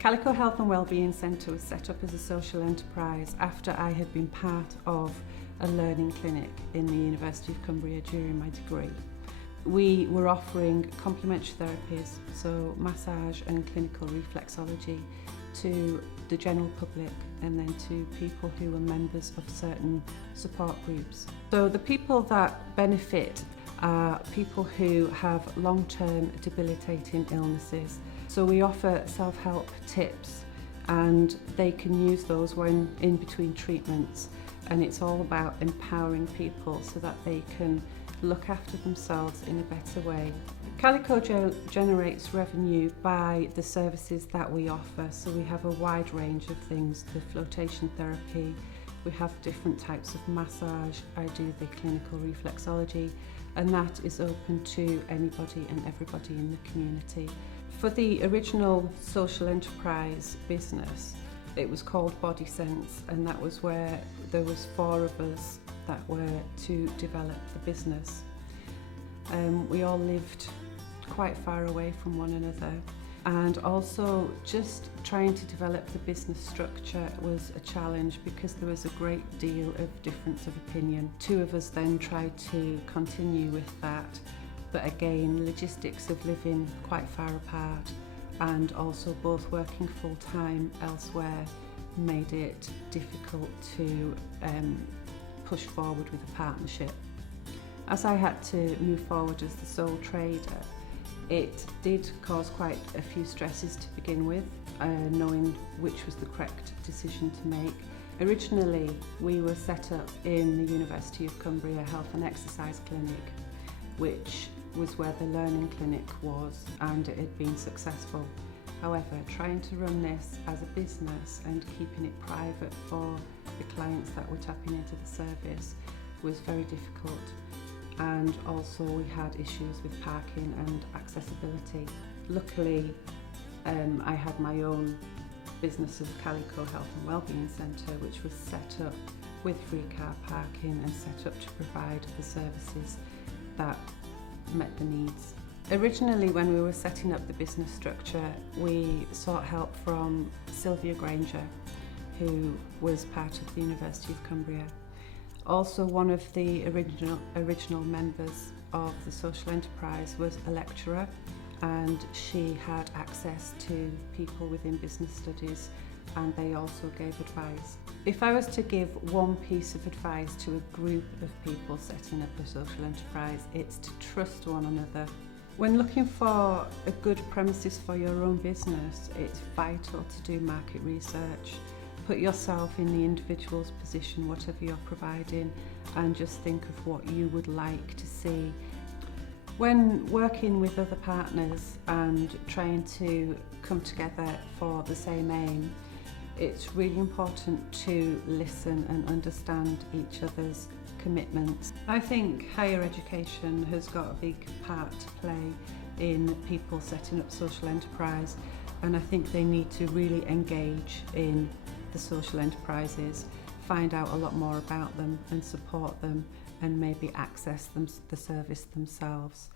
Calico Health and Wellbeing Centre was set up as a social enterprise after I had been part of a learning clinic in the University of Cumbria during my degree. We were offering complementary therapies, so massage and clinical reflexology, to the general public and then to people who were members of certain support groups. So the people that benefit are people who have long-term debilitating illnesses. So we offer self-help tips and they can use those when in between treatments, and it's all about empowering people so that they can look after themselves in a better way. Calico generates revenue by the services that we offer, so we have a wide range of things, the flotation therapy, we have different types of massage, I do the clinical reflexology, and that is open to anybody and everybody in the community. For the original social enterprise business, it was called Body Sense, and that was where there was 4 of us that were to develop the business. We all lived quite far away from one another, and also just trying to develop the business structure was a challenge because there was a great deal of difference of opinion. 2 of us then tried to continue with that, but again, logistics of living quite far apart and also both working full-time elsewhere made it difficult to push forward with a partnership. As I had to move forward as the sole trader, it did cause quite a few stresses to begin with, knowing which was the correct decision to make. Originally, we were set up in the University of Cumbria Health and Exercise Clinic, which was where the learning clinic was, and it had been successful. However, trying to run this as a business and keeping it private for the clients that were tapping into the service was very difficult. And also we had issues with parking and accessibility. Luckily, I had my own business of Calico Health and Wellbeing Centre, which was set up with free car parking and set up to provide the services that met the needs. Originally, when we were setting up the business structure, we sought help from Sylvia Granger, who was part of the University of Cumbria. Also, one of the original members of the social enterprise was a lecturer, and she had access to people within business studies, and they also gave advice. If I was to give one piece of advice to a group of people setting up a social enterprise, it's to trust one another. When looking for a good premises for your own business, it's vital to do market research. Put yourself in the individual's position, whatever you're providing, and just think of what you would like to see. When working with other partners and trying to come together for the same aim, it's really important to listen and understand each other's commitments. I think higher education has got a big part to play in people setting up social enterprise, and I think they need to really engage in the social enterprises, find out a lot more about them and support them, and maybe access the service themselves.